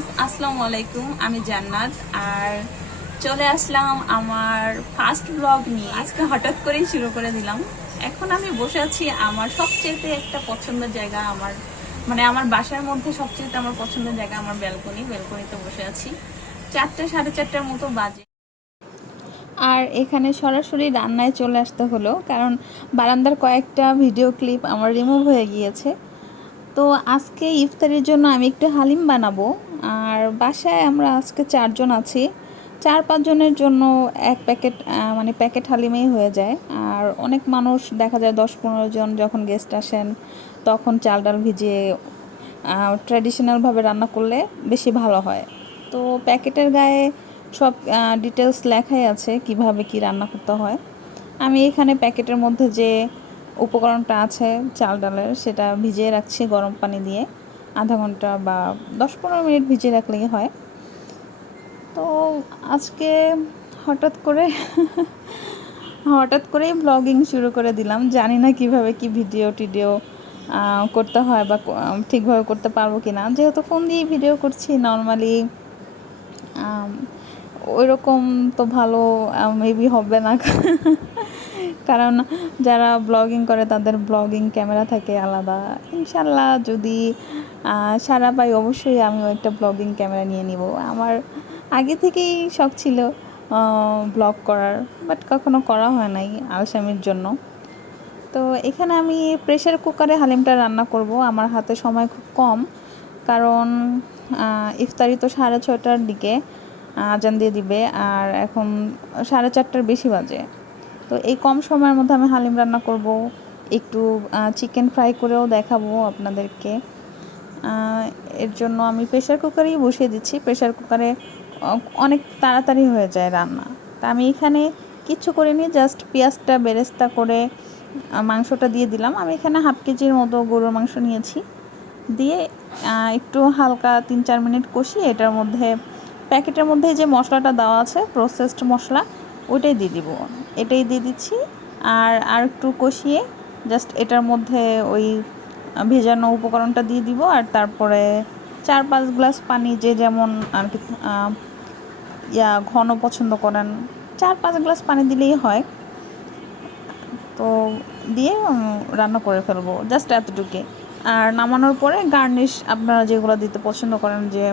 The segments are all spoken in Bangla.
ভিউয়ার্স, আসসালামু আলাইকুম। আমি জান্নাত আর চলে আসলাম আমার ফার্স্ট ব্লগ নিয়ে। আজকে হঠাৎ করেই শুরু করে দিলাম। এখন আমি বসে আছি আমার সবচেয়ে একটা পছন্দের জায়গা, আমার বাসার মধ্যে সবচেয়ে আমার পছন্দের জায়গা আমার ব্যালকনিতে বসে আছি। 4টা 4:30টার মতো বাজে। আর এখানে সরাসরি রান্নায় চলে আসতে হলো, কারণ বারান্দার কয়েকটা ভিডিও ক্লিপ আমার রিমুভ হয়ে গিয়েছে। তো আজকে ইফতারের জন্য আমি একটু হালিম বানাবো। আর বাসায় আমরা আজকে 4 জন আছি, 4-5 জনের জন্য এক প্যাকেট প্যাকেট হালিমেই হয়ে যায়। আর অনেক মানুষ দেখা যায় 10-15 জন যখন গেস্ট আসেন তখন চাল ডাল ভিজিয়ে ট্র্যাডিশনালভাবে রান্না করলে বেশি ভালো হয়। তো প্যাকেটের গায়ে সব ডিটেলস লেখাই আছে কিভাবে কি রান্না করতে হয়। আমি এখানে প্যাকেটের মধ্যে যে উপকরণটা আছে চাল ডালের সেটা ভিজিয়ে রাখছি গরম পানি দিয়ে, আধা ঘন্টা বা 10-15 মিনিট ভিজিয়ে রাখলেই হয়। তো আজকে হঠাৎ করেই ব্লগিং শুরু করে দিলাম। জানি না কিভাবে কি ভিডিও টিডিও করতে হয় বা ঠিকভাবে করতে পারবো কি না, যেহেতু ফোন দিয়েই ভিডিও করছি। নর্মালি ওই রকম তো ভালো মেবি হবে না কারণ যারা ব্লগিং করে তাদের ব্লগিং ক্যামেরা থাকে আলাদা। ইনশাল্লাহ যদি সারা পাই অবশ্যই আমিও একটা ব্লগিং ক্যামেরা নিয়ে নিব। আমার আগে থেকেই শখ ছিল ব্লগ করার, বাট কখনো করা হয় নাই আলসামির জন্য। তো এখানে আমি প্রেসার কুকারে হালিমটা রান্না করব। আমার হাতে সময় খুব কম, কারণ ইফতারি তো 6:30টার দিকে আজান দিয়ে দিবে, আর এখন 4:30টার বেশি বাজে। তো এই কম সময়ের মধ্যে আমি হালিম রান্না করব। একটু চিকেন ফ্রাই করেও দেখাবো আপনাদেরকে। এর জন্য আমি প্রেসার কুকারেই বসিয়ে দিচ্ছি। প্রেসার কুকারে অনেক তাড়াতাড়ি হয়ে যায় রান্না। তা আমি এখানে কিচ্ছু করিনি, জাস্ট পেঁয়াজটা বেরেস্তা করে মাংসটা দিয়ে দিলাম। আমি এখানে হাফ কেজির মতো গরুর মাংস নিয়েছি। দিয়ে একটু হালকা 3-4 মিনিট কষিয়ে এটার মধ্যে প্যাকেটের মধ্যে যে মশলাটা দেওয়া আছে প্রসেসড মশলা, ওইটাই দিয়ে দিব। এটাই দিয়ে দিচ্ছি। আর একটু কষিয়ে জাস্ট এটার মধ্যে ওই ভেজানো উপকরণটা দিয়ে দিব। আর তারপরে 4-5 গ্লাস পানি, যে যেমন আর কি ঘন পছন্দ করেন, 4-5 গ্লাস পানি দিলেই হয়। তো দিয়ে রান্না করে ফেলবো, জাস্ট এতটুকুই। আর নামানোর পরে গার্নিশ আপনারা যেগুলো দিতে পছন্দ করেন, যে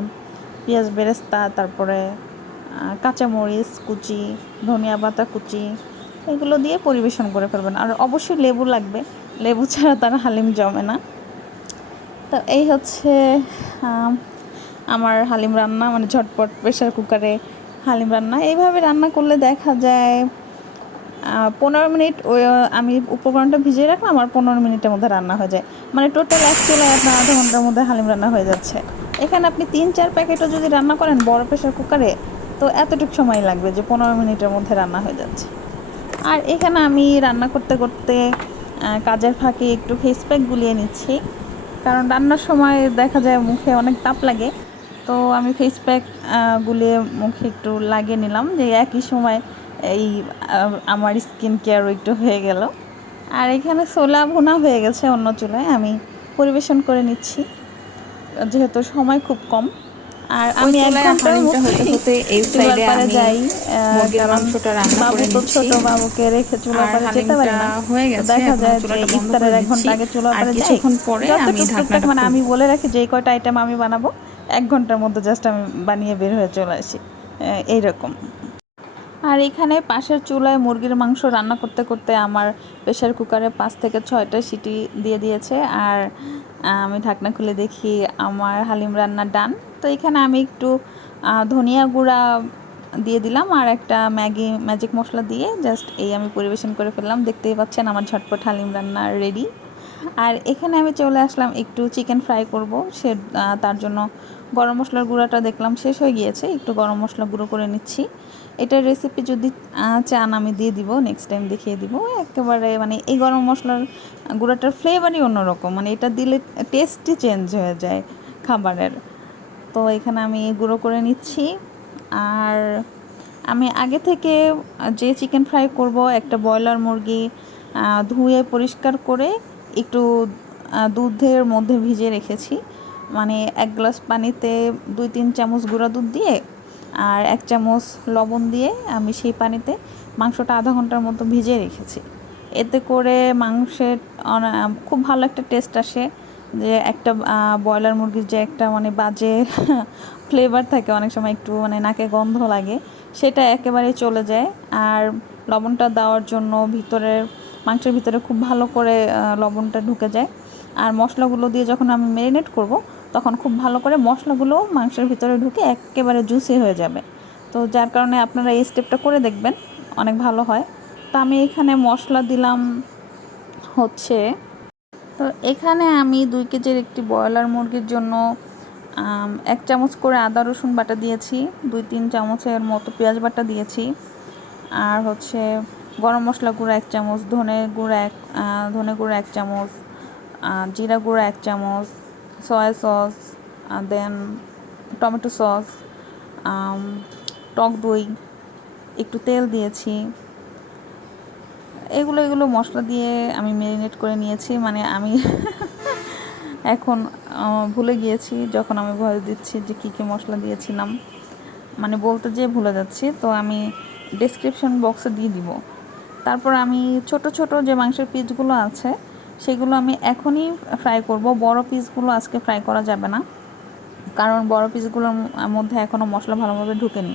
পেঁয়াজ বেরেস্তা, তারপরে কাঁচামরিচ কুচি, ধনিয়া পাতা কুচি, এগুলো দিয়ে পরিবেশন করে ফেলবেন। আর অবশ্যই লেবু লাগবে, লেবু ছাড়া তার হালিম জমে না। তো এই হচ্ছে আমার হালিম রান্না, ঝটপট প্রেসার কুকারে হালিম রান্না। এইভাবে রান্না করলে দেখা যায় 15 মিনিট আমি উপকরণটা ভিজিয়ে রাখলাম, আমার 15 মিনিটের মধ্যে রান্না হয়ে যায়। টোটাল এক চুলায় আপনার আধা ঘন্টার মধ্যে হালিম রান্না হয়ে যাচ্ছে। এখানে আপনি 3-4 প্যাকেটও যদি রান্না করেন বড় প্রেসার কুকারে, তো এতটুকু সময় লাগবে যে 15 মিনিটের মধ্যে রান্না হয়ে যাচ্ছে। আর এখানে আমি রান্না করতে করতে কাজের ফাঁকে একটু ফেস প্যাক গুলিয়ে নিচ্ছি, কারণ রান্নার সময় দেখা যায় মুখে অনেক তাপ লাগে। তো আমি ফেস প্যাক গুলিয়ে মুখে একটু লাগিয়ে নিলাম, যে একই সময় এই আমার স্কিন কেয়ারও একটু হয়ে গেল। আর এখানে ছোলা ভুনা হয়ে গেছে অন্য চুলায়, আমি পরিবেশন করে নিচ্ছি যেহেতু সময় খুব কম। আর আমি 1 ঘন্টার মধ্যে এই চুলার সাইডে পারে আমি যাই, মুরগির কারণ মাংসটা রান্না বাবু করে তো নিচ্ছি। ছোট, বাবুকে রেখে চুলার আর পারে যেতে পারি হালিমটা না। হয়ে তো গেছে, দেখা এখন যায় যে চুলাটা বন্ধ ইফতারের করে 1 ঘন্টা দিচ্ছি। আগে চুলার আর পারে যাই, কিছুক্ষণ পরে আমি যতটুক টুকটাক ঢাকনাটা আমি খুলবো। বলে রাখি যেই কয়টা আইটেম আমি বানাবো 1 ঘন্টার মধ্যে জাস্ট আমি বানিয়ে বের হয়ে চলে আসি, এইরকম। আর এখানে পাশের চুলায় মুরগির মাংস রান্না করতে করতে আমার প্রেসার কুকারে 5-6টা সিটি দিয়ে দিয়েছে। আর আমি ঢাকনা খুলে দেখি আমার হালিম রান্না ডান। তো এখানে আমি একটু ধনিয়া গুঁড়া দিয়ে দিলাম, আর একটা ম্যাজিক মশলা দিয়ে জাস্ট এই আমি পরিবেশন করে ফেললাম। দেখতেই পাচ্ছেন আমার ঝটপট হালিম রান্না রেডি। আর এখানে আমি চলে আসলাম একটু চিকেন ফ্রাই করব। তার জন্য গরম মশলার গুঁড়াটা দেখলাম শেষ হয়ে গিয়েছে, একটু গরম মশলা গুঁড়ো করে নিচ্ছি। এটার রেসিপি যদি চান আমি দিয়ে দিব, নেক্সট টাইম দেখিয়ে দিব। একেবারে এই গরম মশলার গুঁড়াটার ফ্লেভারই অন্যরকম, এটা দিলে টেস্টই চেঞ্জ হয়ে যায় খাবারের। তো এখানে আমি গুঁড়ো করে নিচ্ছি। আর আমি আগে থেকে যে চিকেন ফ্রাই করব, একটা ব্রয়লার মুরগি ধুয়ে পরিষ্কার করে একটু দুধের মধ্যে ভিজিয়ে রেখেছি। মানে 1 গ্লাস পানিতে 2-3 চামচ গুঁড়া দুধ দিয়ে আর 1 চামচ লবণ দিয়ে আমি সেই পানিতে মাংসটা আধা ঘন্টার মতো ভিজিয়ে রেখেছি। এতে করে মাংসের খুব ভালো একটা টেস্ট আসে। যে একটা ব্রয়লার মুরগির যে একটা মানে বাজে ফ্লেভার থাকে, অনেক সময় একটু মানে নাকে গন্ধ লাগে, সেটা একেবারেই চলে যায়। আর লবণটা দেওয়ার জন্য মাংসের ভিতরে খুব ভালো করে লবণটা ঢুকে যায়। আর মশলাগুলো দিয়ে যখন আমি ম্যারিনেট করব, তখন খুব ভালো করে মশলাগুলো মাংসের ভিতরে ঢুকে একেবারে জুসি হয়ে যাবে। তো যার কারণে আপনারা এই স্টেপটা করে দেখবেন, অনেক ভালো হয়। তো আমি এখানে মশলা দিলাম হচ্ছে, তো এখানে আমি 2 কেজির একটি ব্রয়লার মুরগির জন্য 1 চামচ করে আদা রসুন বাটা দিয়েছি, 2-3 চামচের মতো পেঁয়াজ বাটা দিয়েছি, আর হচ্ছে গরম মশলা গুঁড়া 1 চামচ, ধনে গুঁড়া 1 চামচ, জিরা গুঁড়া 1 চামচ, সয়া সস, দেন টমেটো সস, টক দই, একটু তেল দিয়েছি। এগুলো মশলা দিয়ে আমি ম্যারিনেট করে নিয়েছি। মানে আমি এখন ভুলে গিয়েছি যখন আমি ভয়েস দিচ্ছি যে কী কী মশলা দিয়েছিলাম, মানে বলতে যেয়ে ভুলে যাচ্ছি। তো আমি ডেসক্রিপশন বক্সে দিয়ে দিব। তারপর আমি ছোট ছোট যে মাংসের পিসগুলো আছে সেগুলো আমি এখনই ফ্রাই করব। বড় পিসগুলো আজকে ফ্রাই করা যাবে না, কারণ বড় পিসগুলোর মধ্যে এখনও মশলা ভালোভাবে ঢুকেনি।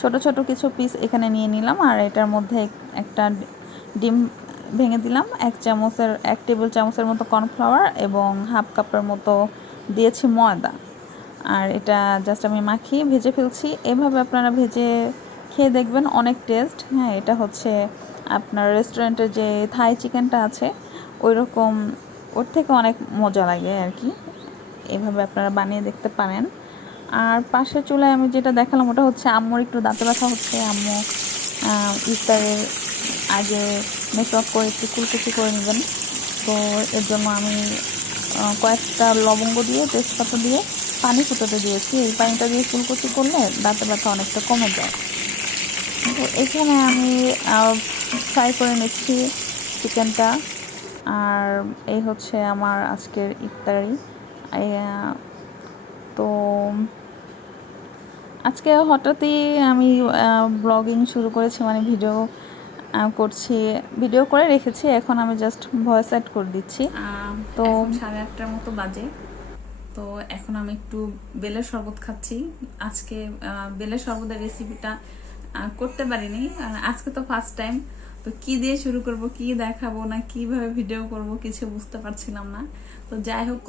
ছোট ছোট কিছু পিস এখানে নিয়ে নিলাম, আর এটার মধ্যে একটা ডিম ভেঙে দিলাম, 1 টেবিল চামচের মতো কর্নফ্লাওয়ার এবং হাফ কাপের মতো দিয়েছি ময়দা। আর এটা জাস্ট আমি মাখিয়ে ভেজে ফেলছি। এভাবে আপনারা ভেজে খেয়ে দেখবেন, অনেক টেস্ট। হ্যাঁ, এটা হচ্ছে আপনার রেস্টুরেন্টের যে থাই চিকেনটা আছে ওই রকম, ওর থেকে অনেক মজা লাগে আর কি। এভাবে আপনারা বানিয়ে দেখতে পারেন। আর পাশের চুলায় আমি যেটা দেখালাম ওটা হচ্ছে আম্মুর একটু দাঁতে ব্যথা হচ্ছে। আম্মু ইফতারের আগে মেকআপ করে একটু কুলকুচি করে নেবেন। তো এর জন্য আমি কয়েকটা লবঙ্গ দিয়ে তেজপাতা দিয়ে পানি ফুটাতে দিয়েছি। এই পানিটা দিয়ে কুলকুচি করলে দাঁতে ব্যথা অনেকটা কমে যায়। তো এখানে আমি ফ্রাই করে নিচ্ছি চিকেনটা। আর এই হচ্ছে আমার আজকের ইফতারি। তো আজকে হঠাৎই আমি ব্লগিং শুরু করেছি, মানে করছি, ভিডিও করে রেখেছি, এখন আমি জাস্ট ভয়েস অ্যাড করে দিচ্ছি। তো 8:30টার মতো বাজে। তো এখন আমি একটু বেলের শরবত খাচ্ছি। আজকে বেলের শরবতের রেসিপিটা করতে পারিনি, আজকে তো ফার্স্ট টাইম। তো কি দিয়ে শুরু করব, কি দেখাবো না কিভাবে ভিডিও করব কিছু বুঝতে পারছিলাম না। তো যাই হোক,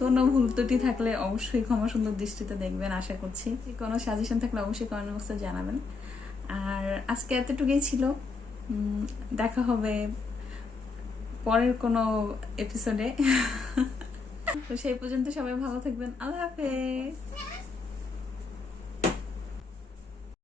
কোনো ভুল ত্রুটি থাকলে অবশ্যই ক্ষমা সুন্দর দৃষ্টিতে দেখবেন আশা করছি। কোনো সাজেশন থাকলে অবশ্যই কমেন্ট বক্সে জানাবেন। আর আজকে এতটুকুই ছিল। দেখা হবে পরের কোনো এপিসোডে। তো সেই পর্যন্ত সবাই ভালো থাকবেন। আল্লাহ হাফেজ।